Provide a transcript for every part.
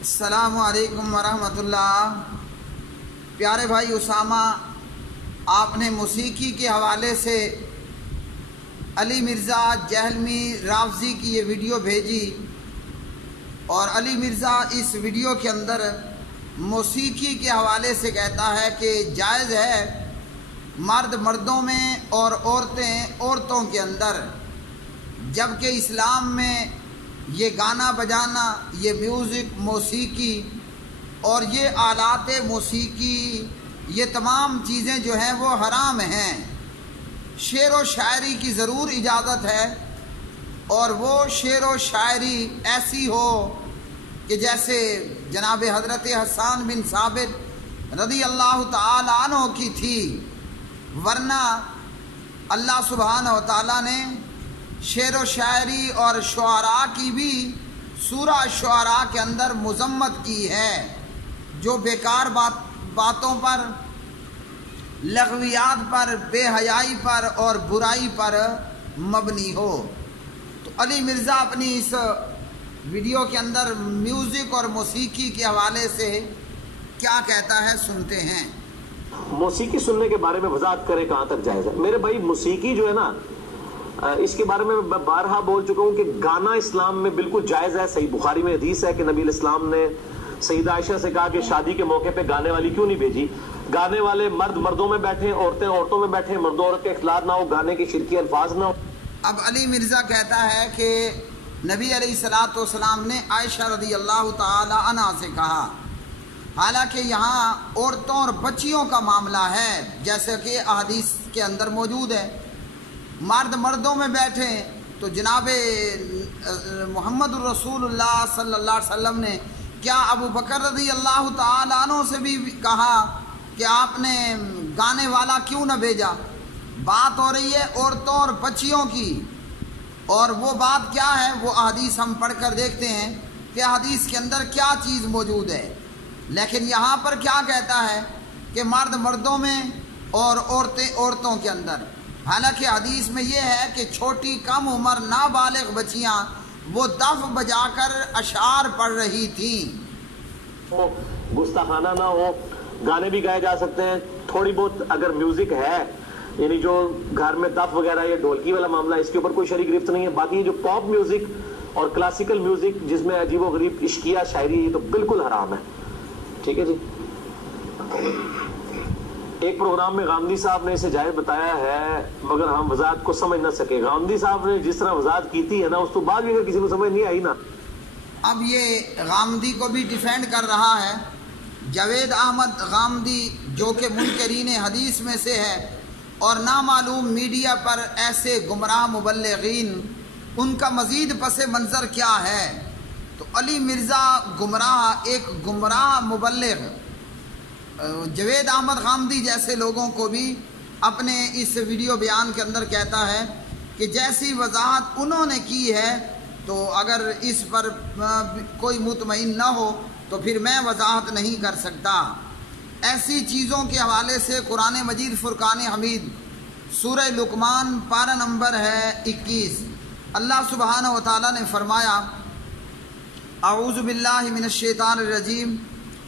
السلام علیکم ورحمۃ اللہ۔ پیارے بھائی اسامہ، آپ نے موسیقی کے حوالے سے علی مرزا جہلمی رافضی کی یہ ویڈیو بھیجی، اور علی مرزا اس ویڈیو کے اندر موسیقی کے حوالے سے کہتا ہے کہ جائز ہے مرد مردوں میں اور عورتیں عورتوں کے اندر، جبکہ اسلام میں یہ گانا بجانا، یہ میوزک، موسیقی اور یہ آلات موسیقی، یہ تمام چیزیں جو ہیں وہ حرام ہیں۔ شعر و شاعری کی ضرور اجازت ہے، اور وہ شعر و شاعری ایسی ہو کہ جیسے جناب حضرت حسان بن ثابت رضی اللہ تعالی عنہ کی تھی، ورنہ اللہ سبحانہ و تعالیٰ نے شعر و شاعری اور شعراء کی بھی سورہ شعراء کے اندر مذمت کی ہے، جو بیکار باتوں پر، لغویات پر، بے حیائی پر اور برائی پر مبنی ہو۔ تو علی مرزا اپنی اس ویڈیو کے اندر میوزک اور موسیقی کے حوالے سے کیا کہتا ہے، سنتے ہیں۔ موسیقی سننے کے بارے میں وضاحت کرے کہاں تک جائز ہے۔ میرے بھائی موسیقی جو ہے نا، اس کے بارے میں بارہا بول چکا ہوں کہ گانا اسلام میں بالکل جائز ہے۔ صحیح بخاری میں حدیث ہے کہ نبی علیہ السلام نے سیدہ عائشہ سے کہا کہ شادی کے موقع پہ گانے والی کیوں نہیں بھیجی، گانے والے مرد مردوں میں بیٹھیں، عورتیں عورتوں میں بیٹھیں، مرد عورت کے اختلاط نہ ہو، گانے کے شرکی الفاظ نہ ہو۔ اب علی مرزا کہتا ہے کہ نبی علیہ الصلوۃ والسلام نے عائشہ رضی اللہ تعالی عنہا سے کہا، حالانکہ یہاں عورتوں اور بچیوں کا معاملہ ہے، جیسے کہ احادیث کے اندر موجود ہے۔ مرد مردوں میں بیٹھیں تو جناب محمد الرسول اللہ صلی اللہ علیہ وسلم نے کیا ابو بکر رضی اللہ تعالی عنہ سے بھی کہا کہ آپ نے گانے والا کیوں نہ بھیجا؟ بات ہو رہی ہے عورتوں اور بچیوں کی، اور وہ بات کیا ہے وہ احادیث ہم پڑھ کر دیکھتے ہیں کہ حدیث کے اندر کیا چیز موجود ہے۔ لیکن یہاں پر کیا کہتا ہے کہ مرد مردوں میں اور عورتیں عورتوں کے اندر، حالانکہ حدیث میں یہ ہے کہ چھوٹی کم عمر نابالغ بچیاں وہ دف بجا کر اشعار پڑھ رہی تھیں۔ گستاخانہ نہ ہو، گانے بھی گائے جا سکتے ہیں، تھوڑی بہت اگر میوزک ہے، یعنی جو گھر میں دف وغیرہ یا ڈھولکی والا معاملہ ہے، اس کے اوپر کوئی شرعی گرفت نہیں ہے۔ باقی جو پاپ میوزک اور کلاسیکل میوزک جس میں عجیب و غریب عشقیہ شاعری ہے، یہ تو بالکل حرام ہے۔ ٹھیک ہے جی۔ ایک پروگرام میں غامدی صاحب نے اسے جائز بتایا ہے، مگر ہم وضاحت کو سمجھ نہ سکے۔ غامدی صاحب نے جس طرح وضاحت کی تھی ہے نا، اس تو بعد بھی اگر کسی کو سمجھ نہیں آئی نا۔ اب یہ غامدی کو بھی ڈیفینڈ کر رہا ہے۔ جاوید احمد غامدی جو کہ منکرین حدیث میں سے ہے، اور نامعلوم میڈیا پر ایسے گمراہ مبلغین، ان کا مزید پس منظر کیا ہے؟ تو علی مرزا گمراہ، ایک گمراہ مبلغ جاوید احمد غامدی جیسے لوگوں کو بھی اپنے اس ویڈیو بیان کے اندر کہتا ہے کہ جیسی وضاحت انہوں نے کی ہے، تو اگر اس پر کوئی مطمئن نہ ہو تو پھر میں وضاحت نہیں کر سکتا۔ ایسی چیزوں کے حوالے سے قرآن مجید فرقان حمید سورہ لقمان پارہ نمبر ہے 21، اللہ سبحانہ و تعالیٰ نے فرمایا، اعوذ باللہ من الشیطان الرجیم،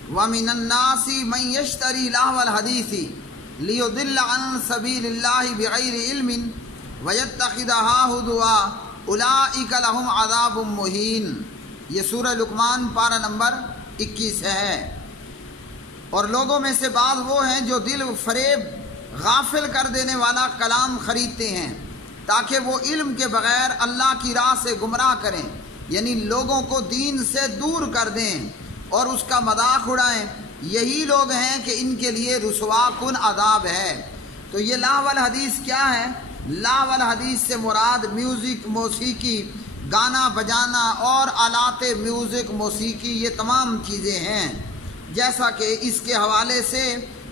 وَمِنَ النَّاسِ مَن يَشْتَرِي لَهْوَ الْحَدِيثِ لِيُضِلَّ عَن سَبِيلِ اللَّهِ بِغَيْرِ عِلْمٍ وَيَتَّخِذَهَا هُزُوًا أُولَٰئِكَ لَهُمْ عَذَابٌ مُّهِينٌ۔ یہ سورہ لقمان پارہ نمبر 21 ہے۔ اور لوگوں میں سے بعض وہ ہیں جو دل فریب غافل کر دینے والا کلام خریدتے ہیں تاکہ وہ علم کے بغیر اللہ کی راہ سے گمراہ کریں، یعنی لوگوں کو دین سے دور کر دیں اور اس کا مذاق اڑائیں۔ یہی لوگ ہیں کہ ان کے لیے رسوا کن عذاب ہے۔ تو یہ لاہ الحدیث کیا ہے؟ لاہ الحدیث سے مراد میوزک، موسیقی، گانا بجانا اور آلات میوزک، موسیقی، یہ تمام چیزیں ہیں، جیسا کہ اس کے حوالے سے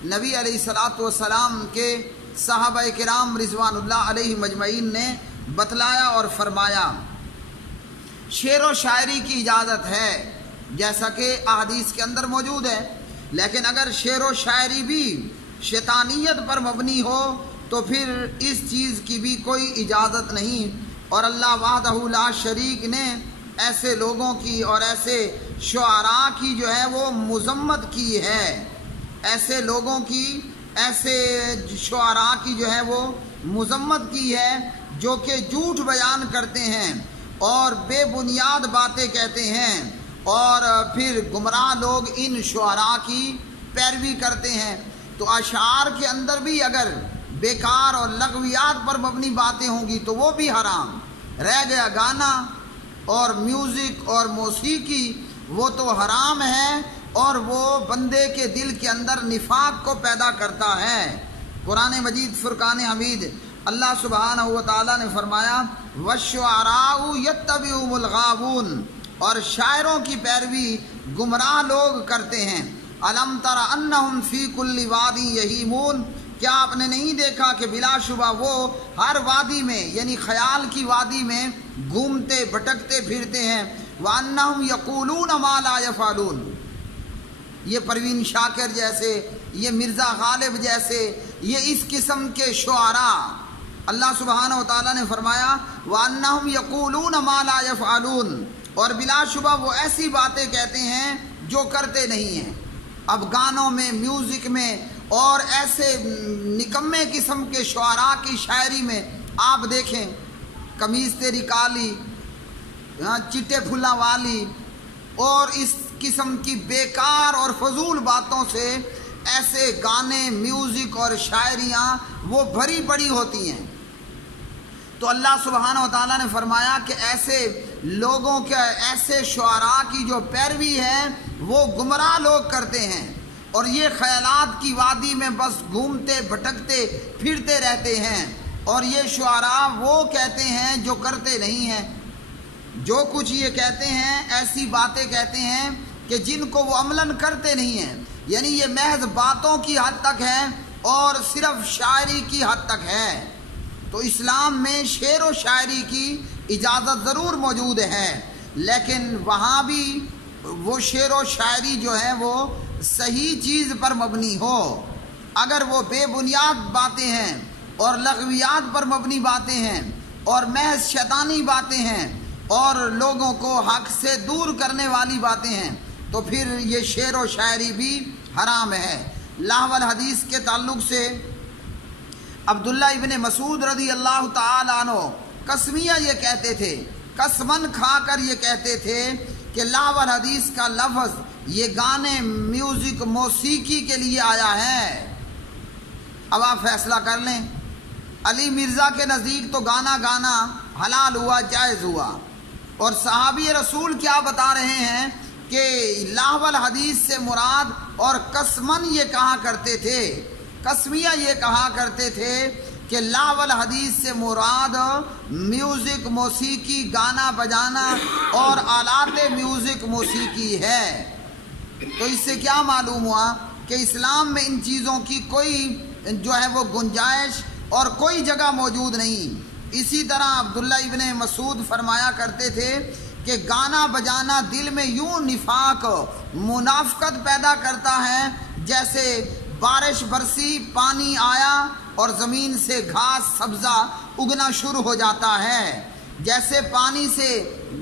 نبی علیہ الصلوۃ والسلام کے صحابہ کرام رضوان اللہ علیہ مجمعین نے بتلایا اور فرمایا۔ شعر و شاعری کی اجازت ہے، جیسا کہ احادیث کے اندر موجود ہے، لیکن اگر شعر و شاعری بھی شیطانیت پر مبنی ہو تو پھر اس چیز کی بھی کوئی اجازت نہیں، اور اللہ وحدہ لا شریک نے ایسے لوگوں کی اور ایسے شعراء کی جو ہے وہ مذمت کی ہے، ایسے لوگوں کی، ایسے شعراء کی جو ہے وہ مذمت کی ہے جو کہ جھوٹ بیان کرتے ہیں اور بے بنیاد باتیں کہتے ہیں، اور پھر گمراہ لوگ ان شعراء کی پیروی کرتے ہیں۔ تو اشعار کے اندر بھی اگر بیکار اور لغویات پر مبنی باتیں ہوں گی تو وہ بھی حرام رہ گیا۔ گانا اور میوزک اور موسیقی وہ تو حرام ہے، اور وہ بندے کے دل کے اندر نفاق کو پیدا کرتا ہے۔ قرآن مجید فرقان حمید اللہ سبحانہ و تعالیٰ نے فرمایا وَالشُّعَرَاءُ يَتَّبِعُهُمُ الْغَاوُونَ، اور شاعروں کی پیروی گمراہ لوگ کرتے ہیں۔ أَلَمْ تَرَ أَنَّهُمْ فِي كُلِّ وَادٍ يَهِيمُونَ، کیا آپ نے نہیں دیکھا کہ بلا شبہ وہ ہر وادی میں، یعنی خیال کی وادی میں گھومتے بھٹکتے پھرتے ہیں۔ وَأَنَّهُمْ يَقُولُونَ مَا لَا يَفْعَلُونَ، یہ پروین شاکر جیسے، یہ مرزا غالب جیسے، یہ اس قسم کے شعراء، اللہ سبحانہ و تعالیٰ نے فرمایا وَأَنَّهُمْ يَقُولُونَ مَا لَا يَفْعَلُونَ، اور بلا شبہ وہ ایسی باتیں کہتے ہیں جو کرتے نہیں ہیں۔ اب گانوں میں، میوزک میں اور ایسے نکمے قسم کے شعراء کی شاعری میں آپ دیکھیں، قمیض تیری کالی، چٹے پھلا والی، اور اس قسم کی بیکار اور فضول باتوں سے ایسے گانے، میوزک اور شاعریاں وہ بھری پڑی ہوتی ہیں۔ تو اللہ سبحانہ و تعالیٰ نے فرمایا کہ ایسے لوگوں کے، ایسے شعراء کی جو پیروی ہے وہ گمراہ لوگ کرتے ہیں، اور یہ خیالات کی وادی میں بس گھومتے بھٹکتے پھرتے رہتے ہیں، اور یہ شعراء وہ کہتے ہیں جو کرتے نہیں ہیں۔ جو کچھ یہ کہتے ہیں ایسی باتیں کہتے ہیں کہ جن کو وہ عملاً کرتے نہیں ہیں، یعنی یہ محض باتوں کی حد تک ہے اور صرف شاعری کی حد تک ہے۔ تو اسلام میں شعر و شاعری کی اجازت ضرور موجود ہے، لیکن وہاں بھی وہ شعر و شاعری جو ہے وہ صحیح چیز پر مبنی ہو۔ اگر وہ بے بنیاد باتیں ہیں اور لغویات پر مبنی باتیں ہیں اور محض شیطانی باتیں ہیں اور لوگوں کو حق سے دور کرنے والی باتیں ہیں تو پھر یہ شعر و شاعری بھی حرام ہے۔ لہو الحدیث کے تعلق سے عبداللہ ابن مسعود رضی اللہ تعالی عنہ قسمیہ یہ کہتے تھے، قسمن کھا کر یہ کہتے تھے کہ لہو الحدیث کا لفظ یہ گانے، میوزک، موسیقی کے لیے آیا ہے۔ اب آپ فیصلہ کر لیں، علی مرزا کے نزدیک تو گانا گانا حلال ہوا، جائز ہوا، اور صحابی رسول کیا بتا رہے ہیں کہ لہو الحدیث سے مراد، اور قسمن یہ کہا کرتے تھے، قسمیہ یہ کہا کرتے تھے کہ لہو الحدیث سے مراد میوزک، موسیقی، گانا بجانا اور آلات میوزک موسیقی ہے۔ تو اس سے کیا معلوم ہوا کہ اسلام میں ان چیزوں کی کوئی جو ہے وہ گنجائش اور کوئی جگہ موجود نہیں۔ اسی طرح عبداللہ ابن مسعود فرمایا کرتے تھے کہ گانا بجانا دل میں یوں نفاق، منافقت پیدا کرتا ہے جیسے بارش برسی، پانی آیا اور زمین سے گھاس سبزہ اگنا شروع ہو جاتا ہے، جیسے پانی سے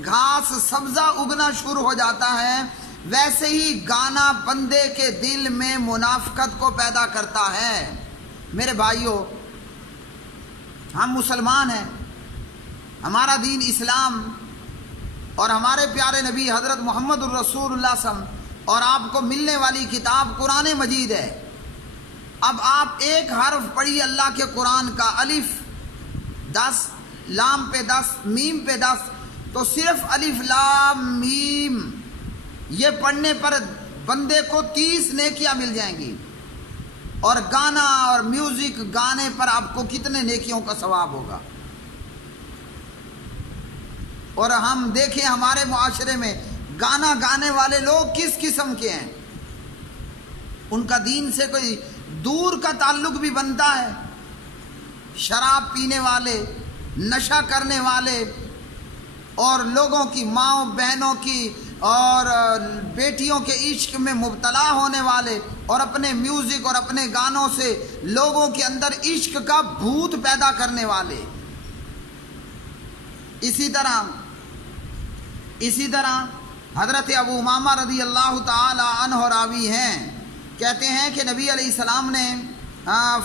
گھاس سبزہ اگنا شروع ہو جاتا ہے، ویسے ہی گانا بندے کے دل میں منافقت کو پیدا کرتا ہے۔ میرے بھائیوں، ہم مسلمان ہیں، ہمارا دین اسلام اور ہمارے پیارے نبی حضرت محمد الرسول اللہ صلی اللہ علیہ وسلم اور آپ کو ملنے والی کتاب قرآن مجید ہے۔ اب آپ ایک حرف پڑھی اللہ کے قرآن کا، الف 10، لام پہ 10، میم پہ 10، تو صرف الف لام میم یہ پڑھنے پر بندے کو 30 نیکیاں مل جائیں گی، اور گانا اور میوزک گانے پر آپ کو کتنے نیکیوں کا ثواب ہوگا۔ اور ہم دیکھیں ہمارے معاشرے میں گانا گانے والے لوگ کس قسم کے ہیں، ان کا دین سے کوئی دور کا تعلق بھی بنتا ہے۔ شراب پینے والے، نشہ کرنے والے، اور لوگوں کی ماؤں بہنوں کی اور بیٹیوں کے عشق میں مبتلا ہونے والے، اور اپنے میوزک اور اپنے گانوں سے لوگوں کے اندر عشق کا بھوت پیدا کرنے والے۔ اسی طرح حضرت ابو امامہ رضی اللہ تعالی عنہ راوی ہیں، کہتے ہیں کہ نبی علیہ السلام نے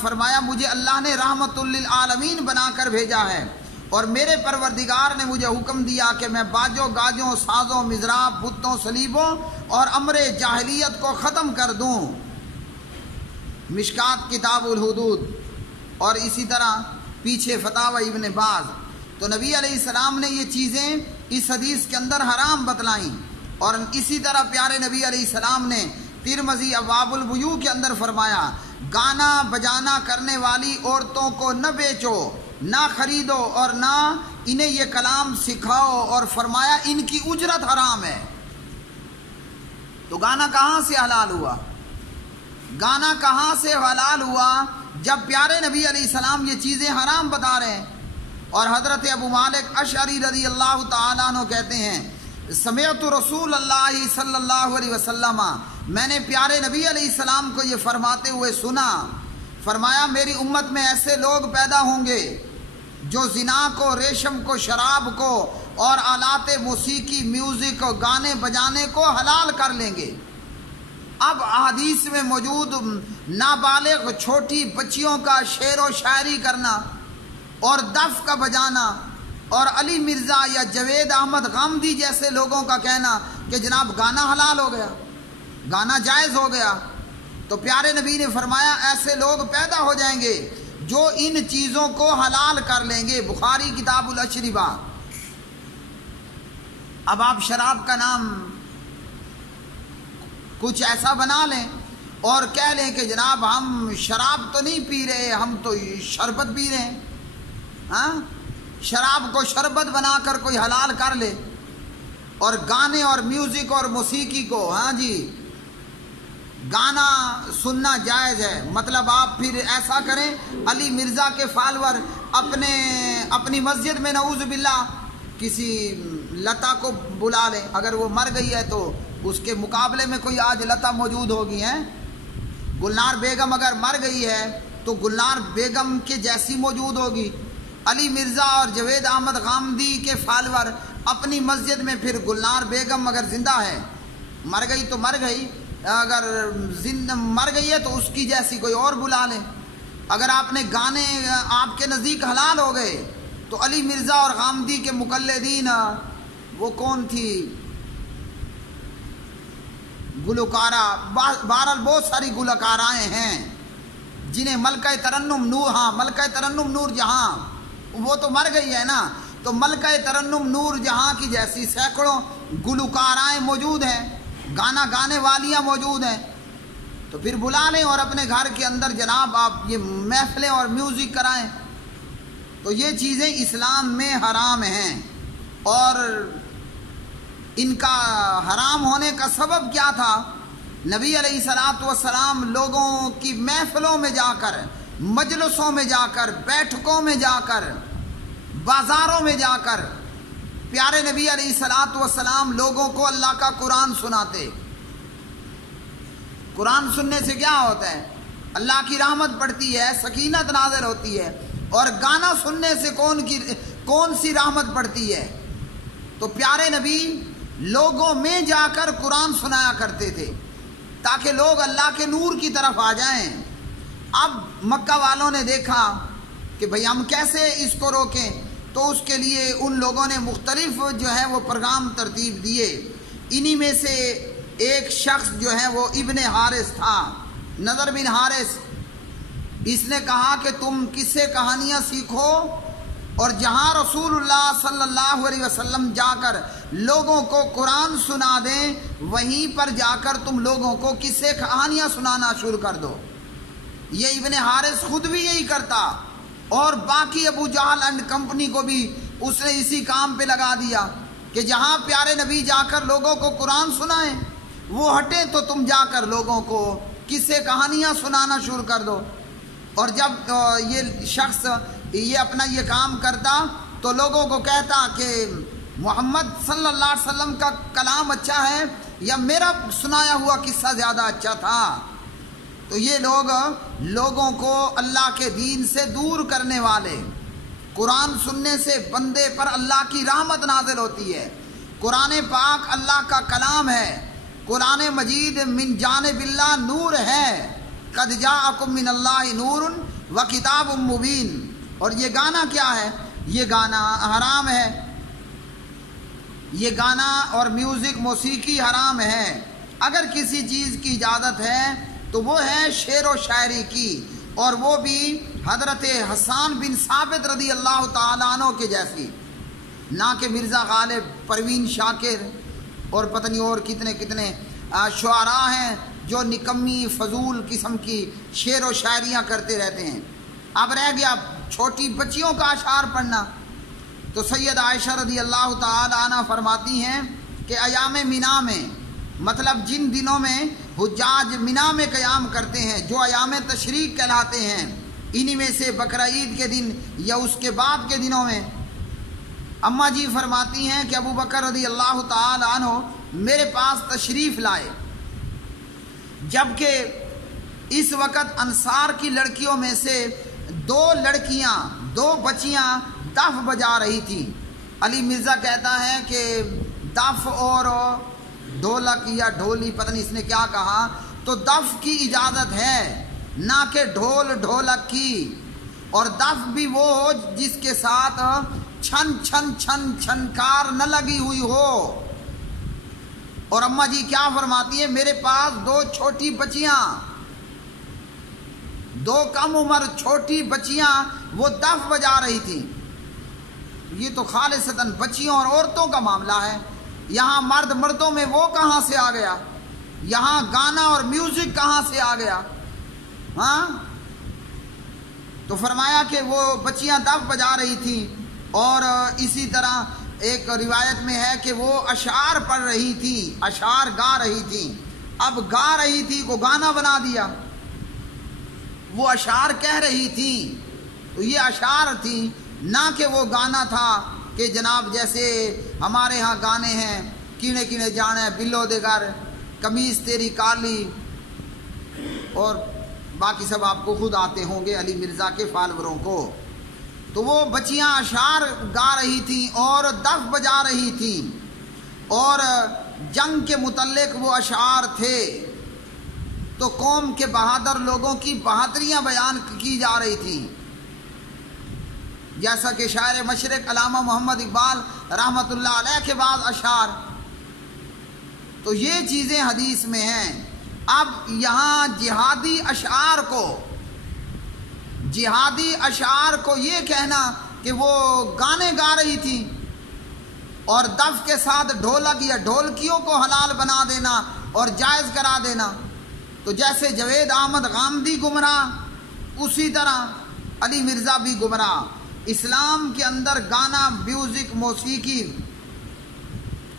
فرمایا مجھے اللہ نے رحمت للعالمین بنا کر بھیجا ہے، اور میرے پروردگار نے مجھے حکم دیا کہ میں باجوں گاجوں سازوں مضراب بتوں صلیبوں اور امر جاہلیت کو ختم کر دوں۔ مشکات کتاب الحدود، اور اسی طرح پیچھے فتاوی ابن باز۔ تو نبی علیہ السلام نے یہ چیزیں اس حدیث کے اندر حرام بتلائیں، اور اسی طرح پیارے نبی علیہ السلام نے ترمذی ابواب البیوع کے اندر فرمایا گانا بجانا کرنے والی عورتوں کو نہ بیچو، نہ خریدو، اور نہ انہیں یہ کلام سکھاؤ، اور فرمایا ان کی اجرت حرام ہے۔ تو گانا کہاں سے حلال ہوا؟ گانا کہاں سے حلال ہوا جب پیارے نبی علیہ السلام یہ چیزیں حرام بتا رہے ہیں؟ اور حضرت ابو مالک اشعری رضی اللہ تعالیٰ عنہ کہتے ہیں سمعت رسول اللہ صلی اللہ علیہ وسلم، میں نے پیارے نبی علیہ السلام کو یہ فرماتے ہوئے سنا، فرمایا میری امت میں ایسے لوگ پیدا ہوں گے جو زنا کو، ریشم کو، شراب کو اور آلات موسیقی میوزک کو، گانے بجانے کو حلال کر لیں گے۔ اب احادیث میں موجود نابالغ چھوٹی بچیوں کا شعر و شاعری کرنا اور دف کا بجانا، اور علی مرزا یا جاوید احمد غامدی جیسے لوگوں کا کہنا کہ جناب گانا حلال ہو گیا، گانا جائز ہو گیا، تو پیارے نبی نے فرمایا ایسے لوگ پیدا ہو جائیں گے جو ان چیزوں کو حلال کر لیں گے۔ بخاری کتاب الاشربہ۔ اب آپ شراب کا نام کچھ ایسا بنا لیں اور کہہ لیں کہ جناب ہم شراب تو نہیں پی رہے، ہم تو شربت پی رہے ہیں۔ ہاں، شراب کو شربت بنا کر کوئی حلال کر لے، اور گانے اور میوزک اور موسیقی کو، ہاں جی گانا سننا جائز ہے۔ مطلب آپ پھر ایسا کریں علی مرزا کے فالور اپنی مسجد میں نعوذ باللہ کسی لتا کو بلا لیں، اگر وہ مر گئی ہے تو اس کے مقابلے میں کوئی آج لتا موجود ہوگی ہیں۔ گلنار بیگم اگر مر گئی ہے تو گلنار بیگم کے جیسی موجود ہوگی۔ علی مرزا اور جاوید احمد غامدی کے فالور اپنی مسجد میں پھر گلنار بیگم اگر زندہ ہے، مر گئی تو مر گئی، اگر مر گئی ہے تو اس کی جیسی کوئی اور بلا لیں۔ اگر آپ نے گانے آپ کے نزدیک حلال ہو گئے تو علی مرزا اور غامدی کے مقلدین، وہ کون تھی گلوکارہ، بہرحال بہت ساری گلوکارائیں ہیں جنہیں ملکہ ترنم نور، ہاں ملکہ ترنم نور جہاں، وہ تو مر گئی ہے نا، تو ملکہ ترنم نور جہاں کی جیسی سینکڑوں گلوکارائیں موجود ہیں، گانا گانے والیاں موجود ہیں، تو پھر بلا لیں اور اپنے گھر کے اندر جناب آپ یہ محفلیں اور میوزک کرائیں۔ تو یہ چیزیں اسلام میں حرام ہیں، اور ان کا حرام ہونے کا سبب کیا تھا؟ نبی علیہ الصلوۃ والسلام لوگوں کی محفلوں میں جا کر، مجلسوں میں جا کر، بیٹھکوں میں جا کر، بازاروں میں جا کر پیارے نبی علیہ الصلوۃ والسلام لوگوں کو اللہ کا قرآن سناتے۔ قرآن سننے سے کیا ہوتا ہے؟ اللہ کی رحمت پڑتی ہے، سکینت نازل ہوتی ہے، اور گانا سننے سے کون سی رحمت پڑتی ہے؟ تو پیارے نبی لوگوں میں جا کر قرآن سنایا کرتے تھے تاکہ لوگ اللہ کے نور کی طرف آ جائیں۔ اب مکہ والوں نے دیکھا کہ بھئی ہم کیسے اس کو روکیں، تو اس کے لیے ان لوگوں نے مختلف جو ہے وہ پروگرام ترتیب دیے۔ انہی میں سے ایک شخص جو ہے وہ ابن حارث تھا، نضر بن حارث۔ اس نے کہا کہ تم کس سے کہانیاں سیکھو، اور جہاں رسول اللہ صلی اللہ علیہ وسلم جا کر لوگوں کو قرآن سنا دیں، وہیں پر جا کر تم لوگوں کو کس سے کہانیاں سنانا شروع کر دو۔ یہ ابن حارث خود بھی یہی کرتا، اور باقی ابو جہل اینڈ کمپنی کو بھی اس نے اسی کام پہ لگا دیا کہ جہاں پیارے نبی جا کر لوگوں کو قرآن سنائیں، وہ ہٹیں تو تم جا کر لوگوں کو قصے کہانیاں سنانا شروع کر دو۔ اور جب یہ شخص یہ اپنا یہ کام کرتا تو لوگوں کو کہتا کہ محمد صلی اللہ علیہ وسلم کا کلام اچھا ہے یا میرا سنایا ہوا قصہ زیادہ اچھا تھا۔ تو یہ لوگ لوگوں کو اللہ کے دین سے دور کرنے والے، قرآن سننے سے بندے پر اللہ کی رحمت نازل ہوتی ہے، قرآن پاک اللہ کا کلام ہے، قرآن مجید من جانب اللہ نور ہے، قد جاءکم من اللہ نور و کتاب مبین۔ اور یہ گانا کیا ہے؟ یہ گانا حرام ہے، یہ گانا اور میوزک موسیقی حرام ہے۔ اگر کسی چیز کی اجازت ہے تو وہ ہے شعر و شاعری کی، اور وہ بھی حضرت حسان بن ثابت رضی اللہ تعالیٰ عنہ کے جیسی، نہ کہ مرزا غالب، پروین شاکر اور پتہ نہیں اور کتنے کتنے شعراء ہیں جو نکمی فضول قسم کی شعر و شاعریاں کرتے رہتے ہیں۔ اب رہ گیا چھوٹی بچیوں کا اشعار پڑھنا، تو سید عائشہ رضی اللہ تعالی عنہ فرماتی ہیں کہ ایام مینا میں، مطلب جن دنوں میں حجاج مینا میں قیام کرتے ہیں، جو ایام تشریق کہلاتے ہیں، انہی میں سے بقرعید کے دن یا اس کے بعد کے دنوں میں، اماں جی فرماتی ہیں کہ ابو بکر رضی اللہ تعالی عنہ میرے پاس تشریف لائے، جبکہ اس وقت انصار کی لڑکیوں میں سے دو بچیاں دف بجا رہی تھیں۔ علی مرزا کہتا ہے کہ دف اور ڈھولک یا ڈھولی، پتہ نہیں اس نے کیا کہا، تو دف کی اجازت ہے، نہ کہ ڈھول ڈھولک کی، اور دف بھی وہ ہو جس کے ساتھ چھن چھن چھن چھنکار نہ لگی ہوئی ہو۔ اور اماں جی کیا فرماتی ہیں، میرے پاس دو چھوٹی بچیاں، دو کم عمر چھوٹی بچیاں وہ دف بجا رہی تھیں۔ یہ تو خالصتاً بچیوں اور عورتوں کا معاملہ ہے، یہاں مرد مردوں میں وہ کہاں سے آ گیا؟ یہاں گانا اور میوزک کہاں سے آ گیا؟ ہاں، تو فرمایا کہ وہ بچیاں دف بجا رہی تھیں، اور اسی طرح ایک روایت میں ہے کہ وہ اشعار پڑھ رہی تھی، اشعار گا رہی تھی۔ اب گا رہی تھی کو گانا بنا دیا، وہ اشعار کہہ رہی تھی تو یہ اشعار تھی، نہ کہ وہ گانا تھا کہ جناب جیسے ہمارے ہاں گانے ہیں، کینے کینے جانے بلو دے گھر، قمیض تیری کالی، اور باقی سب آپ کو خود آتے ہوں گے علی مرزا کے فالوروں کو۔ تو وہ بچیاں اشعار گا رہی تھیں اور دف بجا رہی تھیں، اور جنگ کے متعلق وہ اشعار تھے، تو قوم کے بہادر لوگوں کی بہادریاں بیان کی جا رہی تھیں، جیسا کہ شاعر مشرق علامہ محمد اقبال رحمۃ اللہ علیہ کے بعد اشعار۔ تو یہ چیزیں حدیث میں ہیں۔ اب یہاں جہادی اشعار کو یہ کہنا کہ وہ گانے گا رہی تھی، اور دف کے ساتھ ڈھولک یا ڈھولکیوں کو حلال بنا دینا اور جائز کرا دینا، تو جیسے جوید احمد غامدی گمراہ، اسی طرح علی مرزا بھی گمراہ۔ اسلام کے اندر گانا، میوزک، موسیقی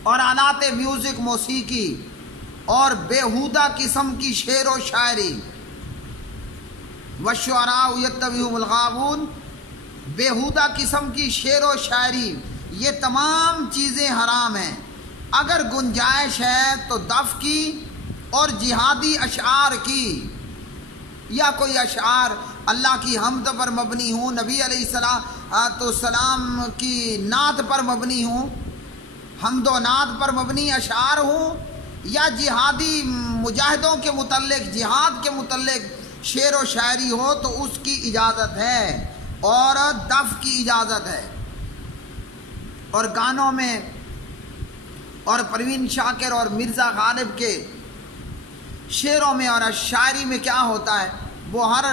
اور آلات میوزک موسیقی اور بیہودہ قسم کی شعر و شاعری، والشعراء یتبعهم الغاوون، بیہودہ قسم کی شعر و شاعری، یہ تمام چیزیں حرام ہیں۔ اگر گنجائش ہے تو دف کی اور جہادی اشعار کی، یا کوئی اشعار اللہ کی حمد پر مبنی ہوں، نبی علیہ السلام کی نعت پر مبنی ہوں، حمد و نعت پر مبنی اشعار ہوں، یا جہادی مجاہدوں کے متعلق، جہاد کے متعلق شعر و شاعری ہو، تو اس کی اجازت ہے، اور دف کی اجازت ہے۔ اور گانوں میں اور پروین شاکر اور مرزا غالب کے شعروں میں اور شاعری میں کیا ہوتا ہے، وہ ہر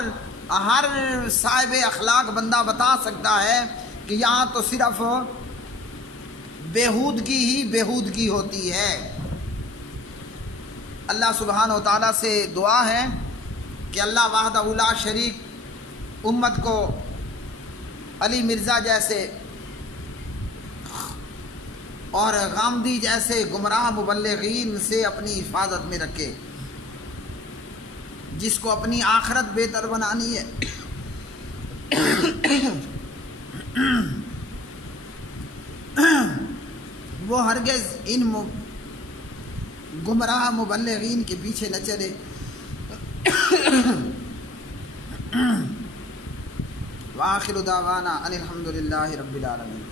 صاحب اخلاق بندہ بتا سکتا ہے کہ یہاں تو صرف بیہودگی ہی بیہودگی ہوتی ہے۔ اللہ سبحانہ و تعالیٰ سے دعا ہے کہ اللہ وحدہ لا شریک امت کو علی مرزا جیسے اور غامدی جیسے گمراہ مبلغین سے اپنی حفاظت میں رکھے۔ جس کو اپنی آخرت بہتر بنانی ہے وہ ہرگز ان گمراہ مبلغین کے پیچھے نہ چلے۔ وآخر دعوانا ان الحمد للہ رب العالمین۔